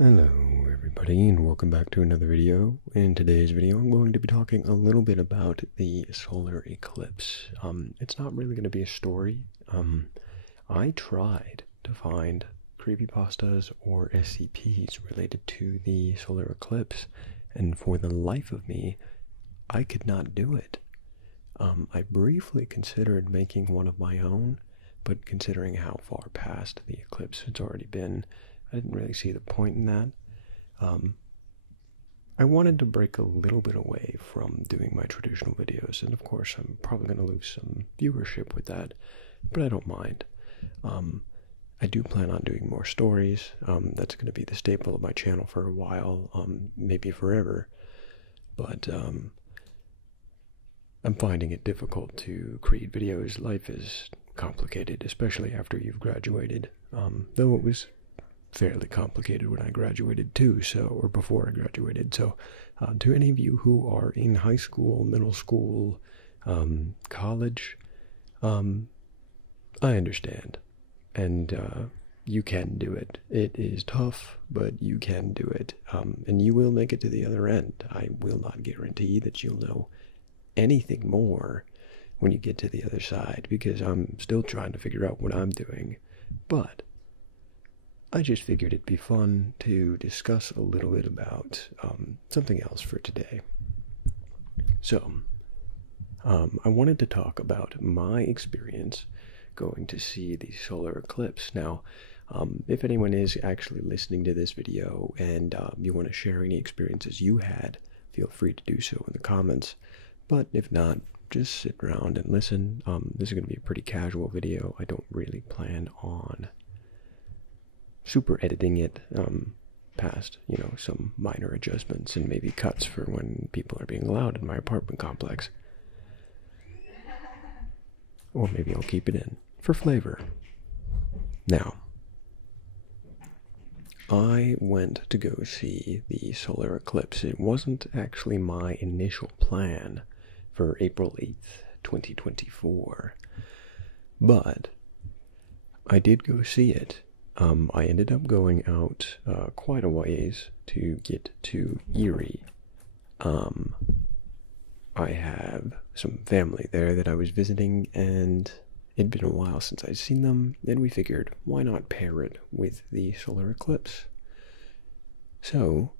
Hello everybody, and welcome back to another video. In today's video I'm going to be talking a little bit about the solar eclipse. It's not really going to be a story. I tried to find creepypastas or SCPs related to the solar eclipse, and for the life of me I could not do it. I briefly considered making one of my own, but considering how far past the eclipse it's already been, I didn't really see the point in that. I wanted to break a little bit away from doing my traditional videos, and of course I'm probably going to lose some viewership with that, but I don't mind. I do plan on doing more stories. That's going to be the staple of my channel for a while, maybe forever, but I'm finding it difficult to create videos. Life is complicated, especially after you've graduated, though it was fairly complicated when I graduated too, or before I graduated. So to any of you who are in high school, middle school, college, I understand, and you can do it. It is tough, but you can do it, and you will make it to the other end. I will not guarantee that you'll know anything more when you get to the other side, because I'm still trying to figure out what I'm doing, but I just figured it'd be fun to discuss a little bit about something else for today. So, I wanted to talk about my experience going to see the solar eclipse. Now, if anyone is actually listening to this video and you want to share any experiences you had, feel free to do so in the comments. But if not, just sit around and listen. This is going to be a pretty casual video. I don't really plan on super editing it past, some minor adjustments and maybe cuts for when people are being loud in my apartment complex. Or maybe I'll keep it in for flavor. Now, I went to go see the solar eclipse. It wasn't actually my initial plan for April 8th, 2024, but I did go see it. I ended up going out quite a ways to get to Erie. I have some family there that I was visiting, and it'd been a while since I'd seen them, and we figured, why not pair it with the solar eclipse? So,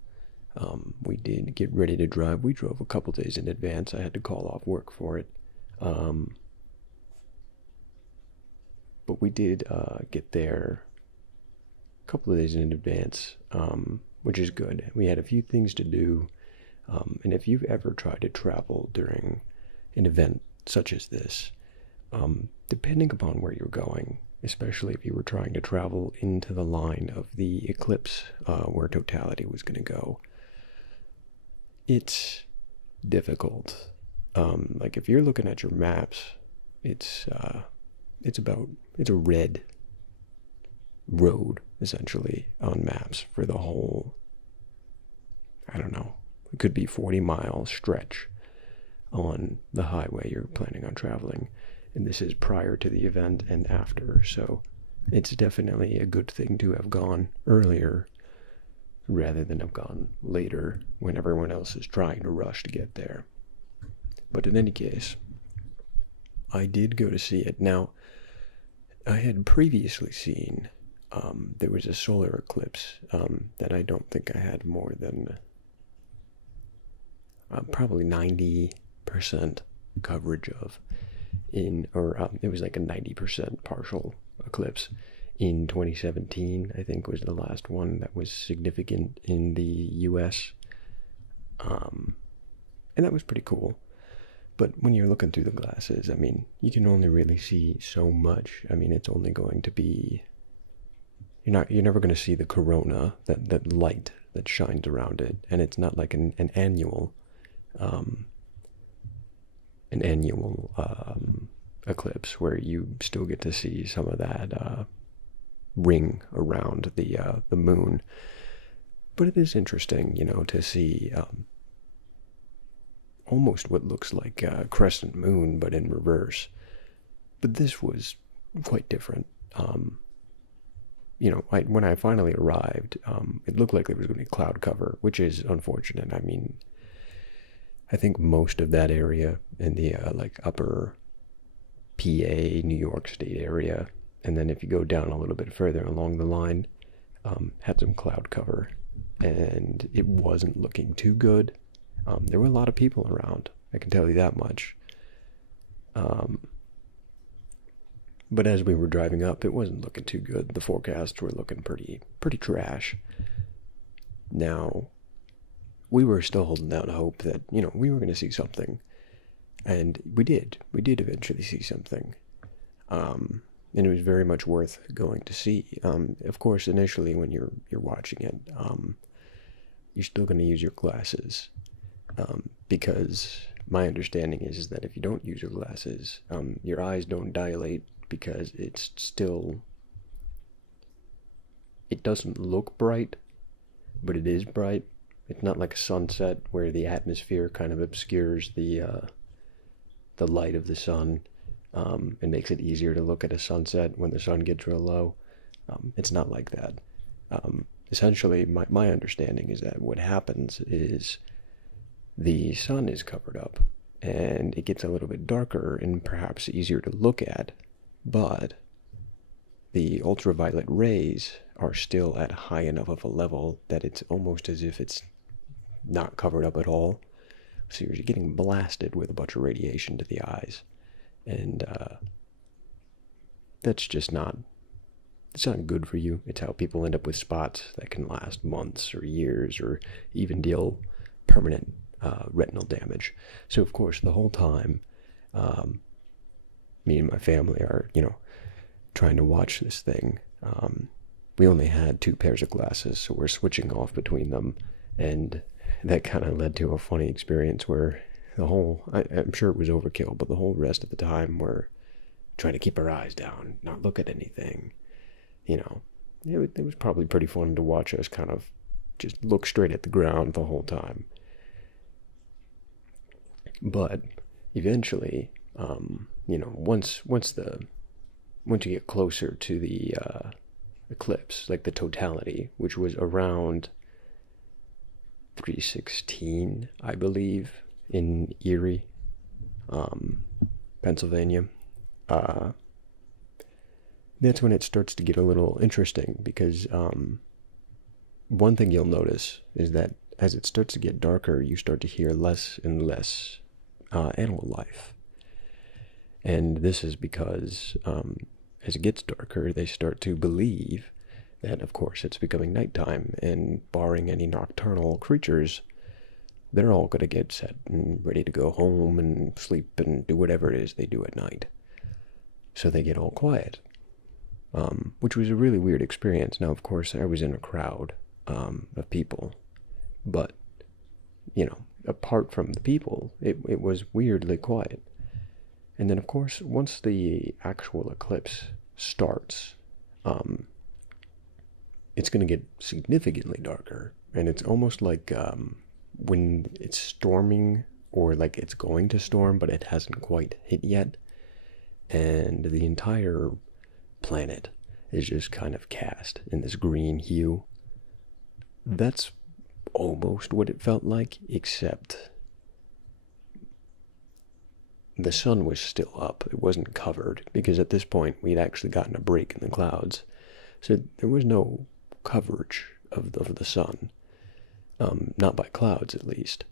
we did get ready to drive. We drove a couple days in advance. I had to call off work for it. But we did get there couple of days in advance, which is good. We had a few things to do, and if you've ever tried to travel during an event such as this, depending upon where you're going, especially if you were trying to travel into the line of the eclipse where totality was going to go, it's difficult. Like if you're looking at your maps, it's a red road essentially on maps for the whole, I don't know, it could be 40-mile stretch on the highway you're planning on traveling, and this is prior to the event and after, so it's definitely a good thing to have gone earlier rather than have gone later when everyone else is trying to rush to get there. But in any case, I did go to see it. Now, I had previously seen there was a solar eclipse that I don't think I had more than probably 90% coverage of it was like a 90% partial eclipse in 2017, I think, was the last one that was significant in the US, and that was pretty cool. But when you're looking through the glasses, I mean, you can only really see so much. I mean, it's only going to be, you're never going to see the corona, that light that shines around it, and it's not like an annual eclipse where you still get to see some of that ring around the moon. But it is interesting, to see almost what looks like a crescent moon, but in reverse. But this was quite different. when I finally arrived, it looked like there was going to be cloud cover, which is unfortunate. I mean, I think most of that area in the like upper PA, New York State area, and then if you go down a little bit further along the line, had some cloud cover, and it wasn't looking too good. There were a lot of people around, I can tell you that much. But as we were driving up, it wasn't looking too good. The forecasts were looking pretty trash. Now, we were still holding out hope that, we were going to see something. And we did. We did eventually see something. And it was very much worth going to see. Of course, initially when you're watching it, you're still going to use your glasses. Because my understanding is that if you don't use your glasses, your eyes don't dilate because it doesn't look bright, but it is bright. It's not like a sunset where the atmosphere kind of obscures the light of the sun and makes it easier to look at a sunset when the sun gets real low. It's not like that. Essentially, my understanding is that what happens is the sun is covered up and it gets a little bit darker and perhaps easier to look at, but the ultraviolet rays are still at high enough of a level that it's almost as if it's not covered up at all. So you're getting blasted with a bunch of radiation to the eyes. And that's just it's not good for you. It's how people end up with spots that can last months or years or even deal permanent retinal damage. So of course the whole time me and my family are, trying to watch this thing. We only had 2 pairs of glasses, so we're switching off between them, and that kind of led to a funny experience where I'm sure it was overkill, but the whole rest of the time we're trying to keep our eyes down, not look at anything. It was probably pretty fun to watch us kind of just look straight at the ground the whole time. But eventually, once you get closer to the eclipse, like the totality, which was around 3:16, I believe, in Erie, Pennsylvania, that's when it starts to get a little interesting, because one thing you'll notice is that as it starts to get darker, you start to hear less and less animal life. And this is because as it gets darker, they start to believe that, of course, it's becoming nighttime, and barring any nocturnal creatures, they're all going to get set and ready to go home and sleep and do whatever it is they do at night. So they get all quiet, which was a really weird experience. Now, of course, I was in a crowd of people, but, apart from the people, it was weirdly quiet. And then, of course, once the actual eclipse starts, it's going to get significantly darker. And it's almost like when it's storming, or like it's going to storm, but it hasn't quite hit yet. And the entire planet is just kind of cast in this green hue. That's almost what it felt like, except the sun was still up. It wasn't covered, because at this point we'd actually gotten a break in the clouds, so there was no coverage of the sun, not by clouds at least.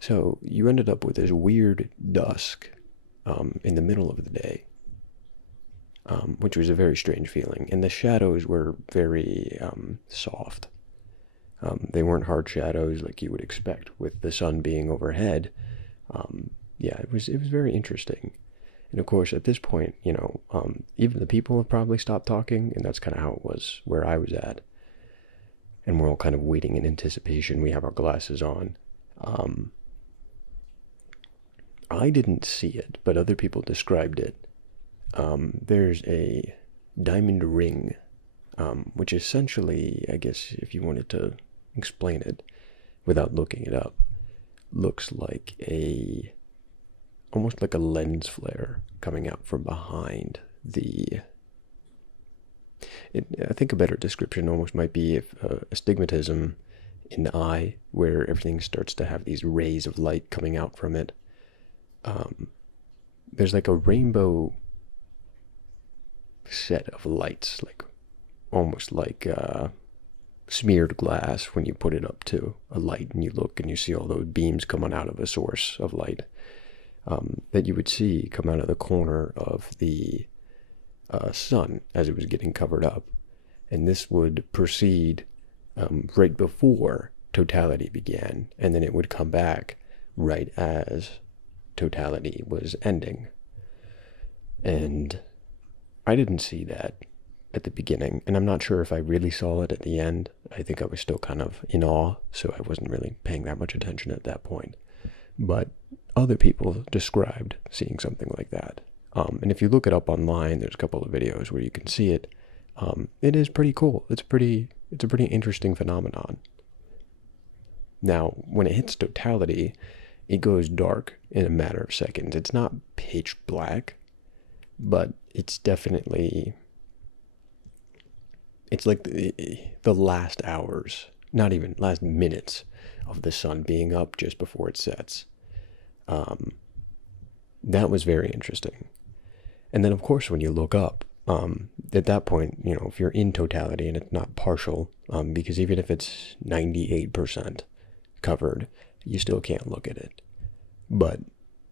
So you ended up with this weird dusk in the middle of the day, which was a very strange feeling. And the shadows were very soft. They weren't hard shadows like you would expect with the sun being overhead. Yeah, it was very interesting. And of course, at this point, even the people have probably stopped talking, and that's kind of how it was where I was at. And we're all kind of waiting in anticipation. We have our glasses on. I didn't see it, but other people described it. There's a diamond ring, which essentially, I guess if you wanted to explain it without looking it up, looks like almost like a lens flare coming out from behind the I think a better description almost might be if astigmatism in the eye, where everything starts to have these rays of light coming out from it. There's like a rainbow set of lights, like almost like smeared glass when you put it up to a light and you look and you see all those beams coming out of a source of light, that you would see come out of the corner of the sun as it was getting covered up. And this would proceed right before totality began, and then it would come back right as totality was ending. And I didn't see that at the beginning, and I'm not sure if I really saw it at the end. I think I was still kind of in awe, so I wasn't really paying that much attention at that point. But other people described seeing something like that. And if you look it up online, there's a couple of videos where you can see it. It is pretty cool. It's a pretty interesting phenomenon. Now, when it hits totality, it goes dark in a matter of seconds. It's not pitch black, but it's definitely, it's like the last hours, not even last minutes of the sun being up just before it sets. That was very interesting. And then, of course, when you look up, at that point, you know, if you're in totality and it's not partial, because even if it's 98% covered, you still can't look at it. But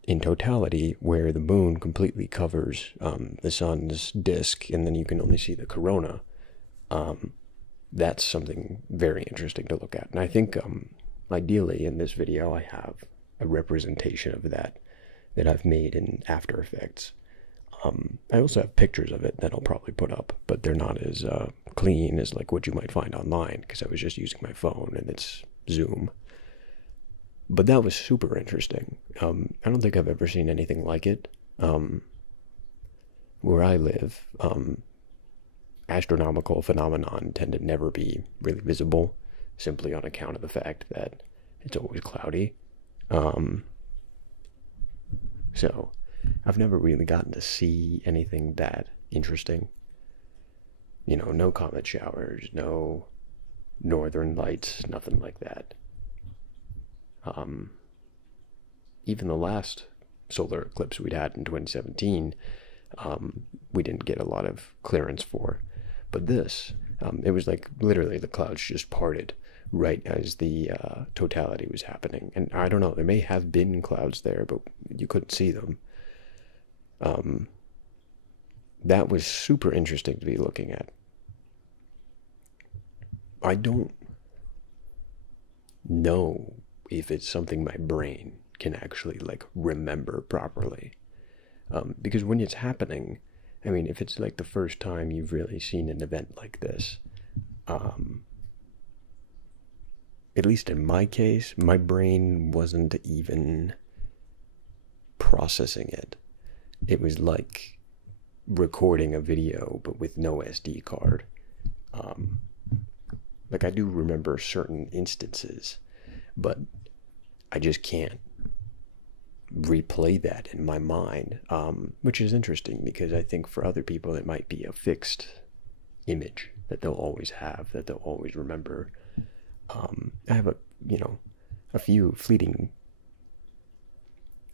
in totality, where the moon completely covers the sun's disk, and then you can only see the corona, that's something very interesting to look at. And I think, ideally, in this video, I have a representation of that I've made in After Effects. I also have pictures of it that I'll probably put up, but they're not as clean as like what you might find online, because I was just using my phone and it's Zoom. But that was super interesting. I don't think I've ever seen anything like it. Where I live, astronomical phenomenon tend to never be really visible, simply on account of the fact that it's always cloudy. So I've never really gotten to see anything that interesting. You know, no comet showers, no northern lights, nothing like that. Even the last solar eclipse we'd had in 2017, we didn't get a lot of clearance for. But this, it was like literally the clouds just parted right as the totality was happening. And I don't know, there may have been clouds there, but you couldn't see them. That was super interesting to be looking at. I don't know if it's something my brain can actually like remember properly. Because when it's happening, I mean, if it's like the first time you've really seen an event like this, at least in my case, my brain wasn't even processing it. It was like recording a video, but with no SD card. Like, I do remember certain instances, but I just can't replay that in my mind, which is interesting, because I think for other people it might be a fixed image that they'll always have, that they'll always remember. I have a few fleeting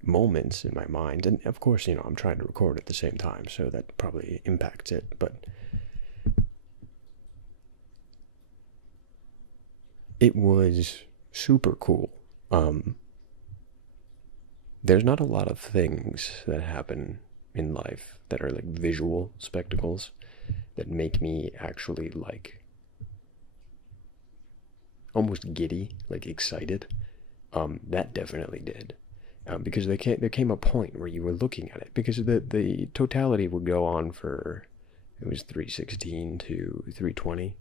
moments in my mind, and of course, I'm trying to record at the same time, so that probably impacts it, but it was super cool. There's not a lot of things that happen in life that are like visual spectacles that make me actually like almost giddy, like excited. That definitely did. Because there came a point where you were looking at it, because the totality would go on for, it was 3:16 to 3:20.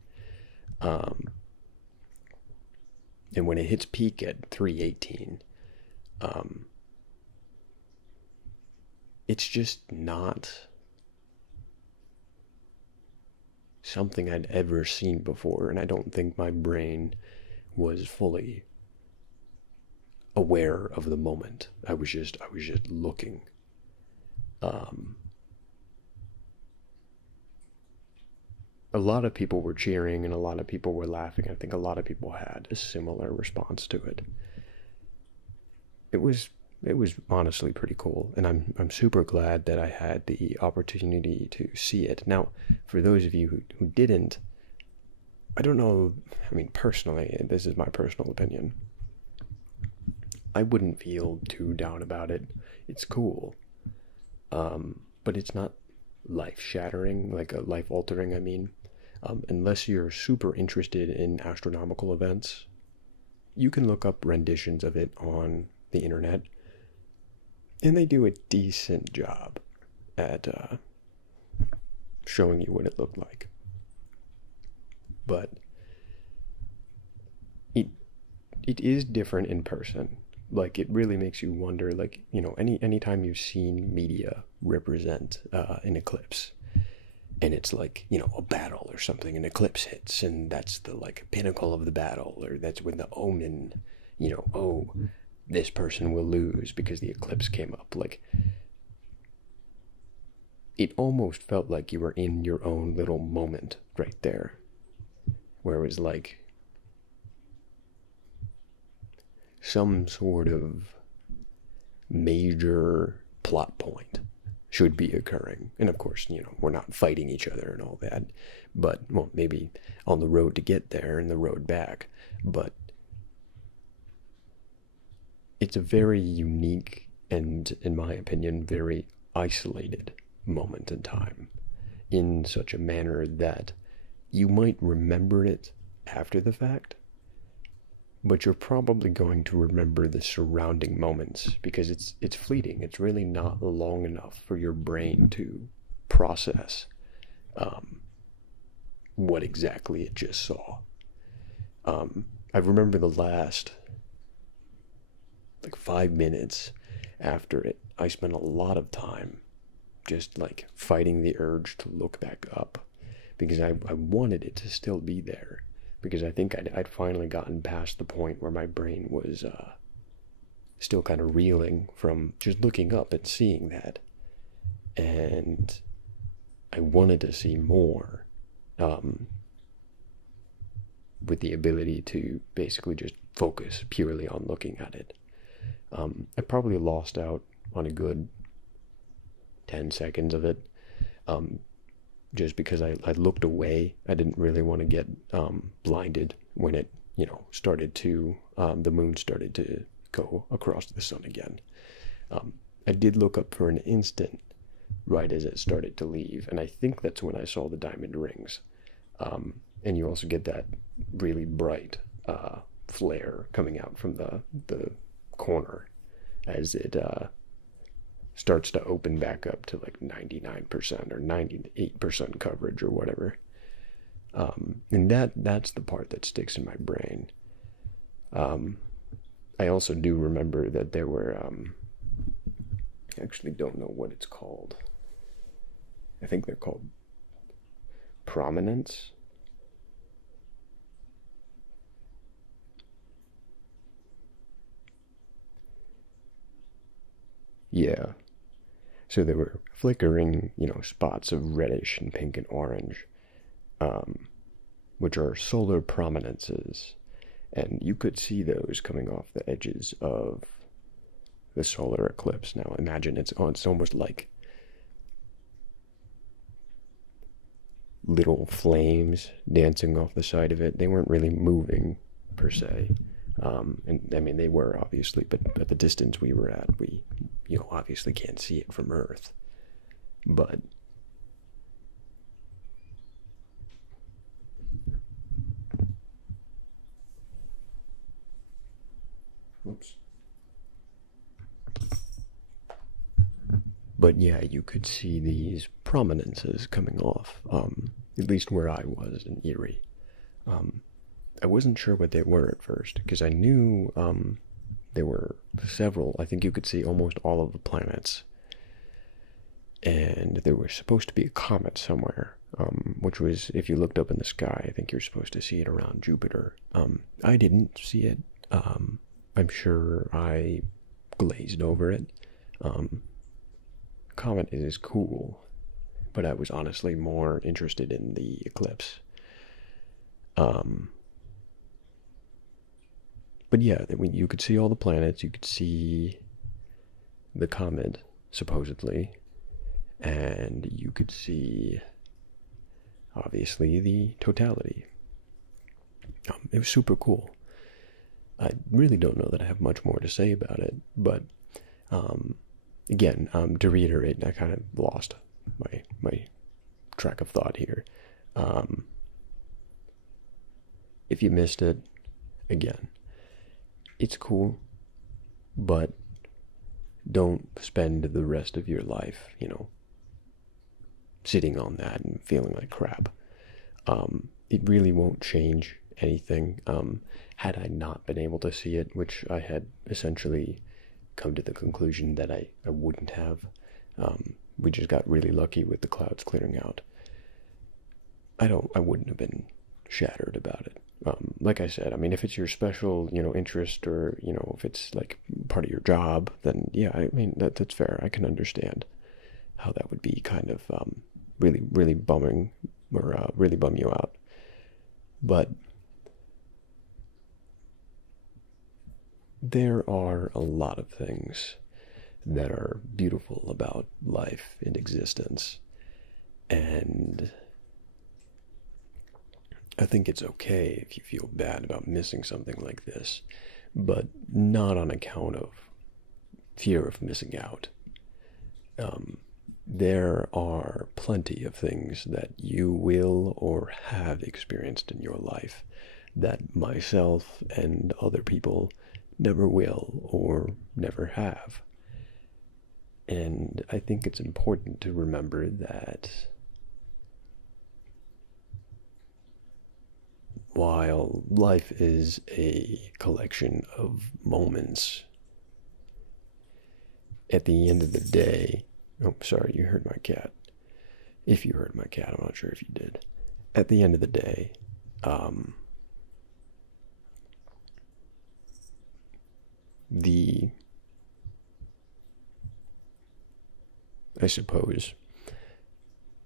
And when it hits peak at 3:18, it's just not something I'd ever seen before, and I don't think my brain was fully aware of the moment. I was just looking. a lot of people were cheering and a lot of people were laughing. I think a lot of people had a similar response to it. It was honestly pretty cool, and I'm super glad that I had the opportunity to see it. Now, for those of you who didn't, I don't know, I mean, personally, this is my personal opinion, I wouldn't feel too down about it. It's cool, but it's not life-shattering, like a life-altering, I mean. Unless you're super interested in astronomical events, you can look up renditions of it on the internet, and they do a decent job at showing you what it looked like. But it is different in person. Like, it really makes you wonder, like, you know, anytime you've seen media represent an eclipse, and it's like, you know, a battle or something, an eclipse hits, and that's the, like, pinnacle of the battle, or that's when the omen, you know, oh, this person will lose because the eclipse came up. Like, it almost felt like you were in your own little moment right there, where it was like some sort of major plot point should be occurring. And of course, you know, we're not fighting each other and all that, but, well, maybe on the road to get there and the road back, but it's a very unique and, in my opinion, very isolated moment in time, in such a manner that you might remember it after the fact, but you're probably going to remember the surrounding moments because it's fleeting. It's really not long enough for your brain to process what exactly it just saw. I remember the last, like, 5 minutes after it, I spent a lot of time just, like, fighting the urge to look back up because I wanted it to still be there, because I think I'd finally gotten past the point where my brain was still kind of reeling from just looking up and seeing that, and I wanted to see more, with the ability to basically just focus purely on looking at it. I probably lost out on a good 10 seconds of it, just because I looked away. I didn't really want to get blinded when it, you know, started to, the moon started to go across the sun again. I did look up for an instant right as it started to leave, and I think that's when I saw the diamond rings. And you also get that really bright flare coming out from the corner as it starts to open back up to like 99% or 98% coverage or whatever. And that's the part that sticks in my brain. I also do remember that there were, I actually don't know what it's called. I think they're called prominence. Yeah. So there were flickering, you know, spots of reddish and pink and orange, which are solar prominences. And you could see those coming off the edges of the solar eclipse. Now imagine it's almost like little flames dancing off the side of it. They weren't really moving per se. And I mean, they were obviously, but at the distance we were at, we, you know, obviously can't see it from Earth. But oops. But yeah, you could see these prominences coming off, at least where I was in Erie. I wasn't sure what they were at first, because I knew there were several. I think you could see almost all of the planets. And there was supposed to be a comet somewhere, which was, if you looked up in the sky, I think you're supposed to see it around Jupiter. I didn't see it. I'm sure I glazed over it. Comet is cool, but I was honestly more interested in the eclipse. But yeah, you could see all the planets, you could see the comet, supposedly, and you could see, obviously, the totality. It was super cool. I really don't know that I have much more to say about it, but again, to reiterate, I kind of lost my track of thought here. If you missed it, again, it's cool, but don't spend the rest of your life, sitting on that and feeling like crap. It really won't change anything. Had I not been able to see it, which I had essentially come to the conclusion that I wouldn't have, we just got really lucky with the clouds clearing out. I wouldn't have been shattered about it. Like I said, I mean, if it's your special, interest, or, if it's like part of your job, then yeah, I mean, that's fair. I can understand how that would be kind of really, really bumming, or really bum you out. But there are a lot of things that are beautiful about life and existence, and I think it's okay if you feel bad about missing something like this, but not on account of fear of missing out. There are plenty of things that you will or have experienced in your life that myself and other people never will or never have. And I think it's important to remember that while life is a collection of moments, at the end of the day, oh, sorry, you heard my cat. If you heard my cat, I'm not sure if you did. At the end of the day, I suppose,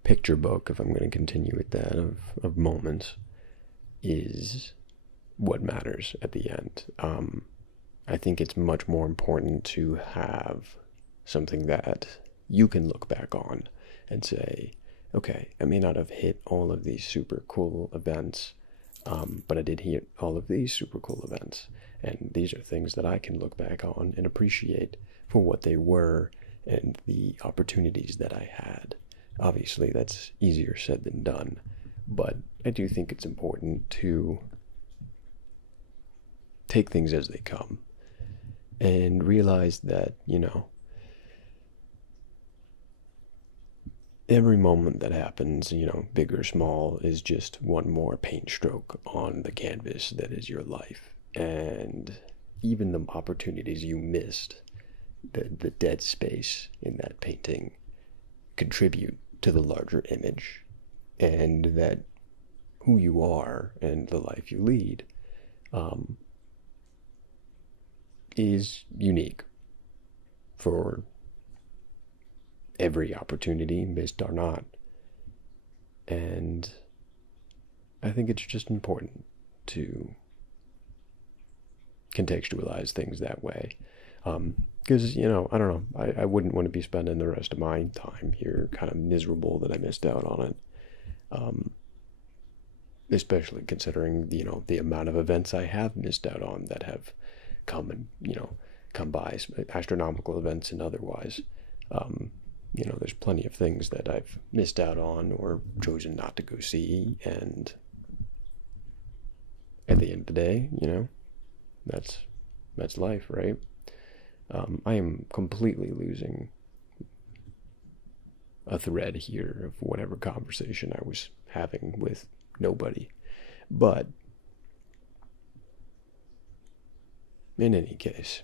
picture book, if I'm going to continue with that, of moments, is what matters at the end. I think it's much more important to have something that you can look back on and say, okay, I may not have hit all of these super cool events, but I did hit all of these super cool events. And these are things that I can look back on and appreciate for what they were and the opportunities that I had. Obviously, that's easier said than done, but I do think it's important to take things as they come and realize that, every moment that happens, big or small, is just one more paint stroke on the canvas that is your life. And even the opportunities you missed, the dead space in that painting, contribute to the larger image, and that who you are and the life you lead is unique for every opportunity, missed or not. And I think it's just important to contextualize things that way. Because, I don't know, I wouldn't want to be spending the rest of my time here kind of miserable that I missed out on it. Especially considering, the amount of events I have missed out on that have come and, come by, astronomical events and otherwise. There's plenty of things that I've missed out on or chosen not to go see, and at the end of the day, that's life, right? I am completely losing a thread here of whatever conversation I was having with nobody. But in any case,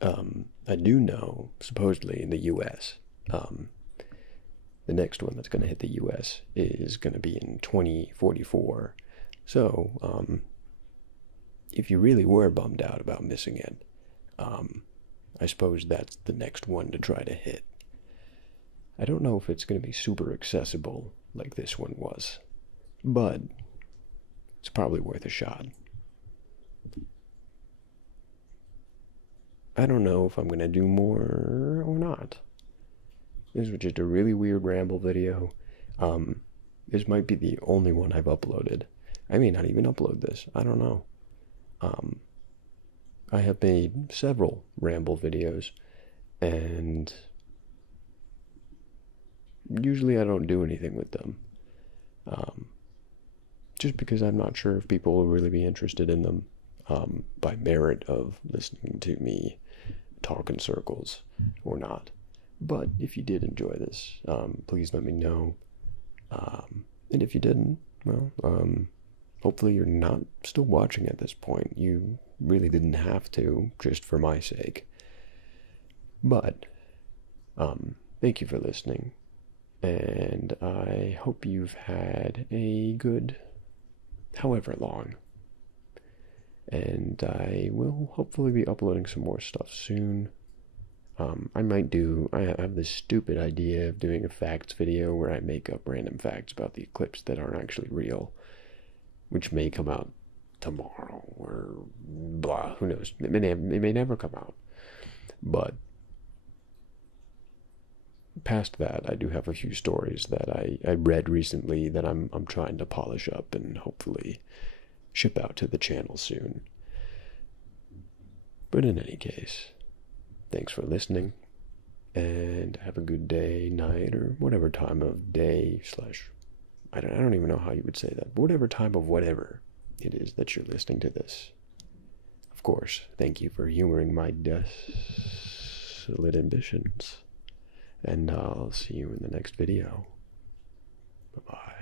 I do know, supposedly in the U.S., the next one that's going to hit the U.S. is going to be in 2044. So, if you really were bummed out about missing it, I suppose that's the next one to try to hit. I don't know if it's going to be super accessible like this one was, but it's probably worth a shot. I don't know if I'm going to do more or not. This was just a really weird ramble video. This might be the only one I've uploaded. I may not even upload this. I don't know. I have made several ramble videos, and usually I don't do anything with them. Just because I'm not sure if people will really be interested in them by merit of listening to me talk in circles or not. But if you did enjoy this, please let me know. And if you didn't, well, hopefully you're not still watching at this point. You really didn't have to, just for my sake. But, thank you for listening. And I hope you've had a good however long. And I will hopefully be uploading some more stuff soon. I have this stupid idea of doing a facts video where I make up random facts about the eclipse that aren't actually real, which may come out tomorrow or blah, who knows. It may never come out. But past that, I do have a few stories that I read recently that I'm trying to polish up and hopefully ship out to the channel soon. But in any case, thanks for listening, and have a good day, night, or whatever time of day / I don't even know how you would say that, but whatever time of whatever it is that you're listening to this. Of course, thank you for humoring my desolate ambitions, and I'll see you in the next video. Bye-bye.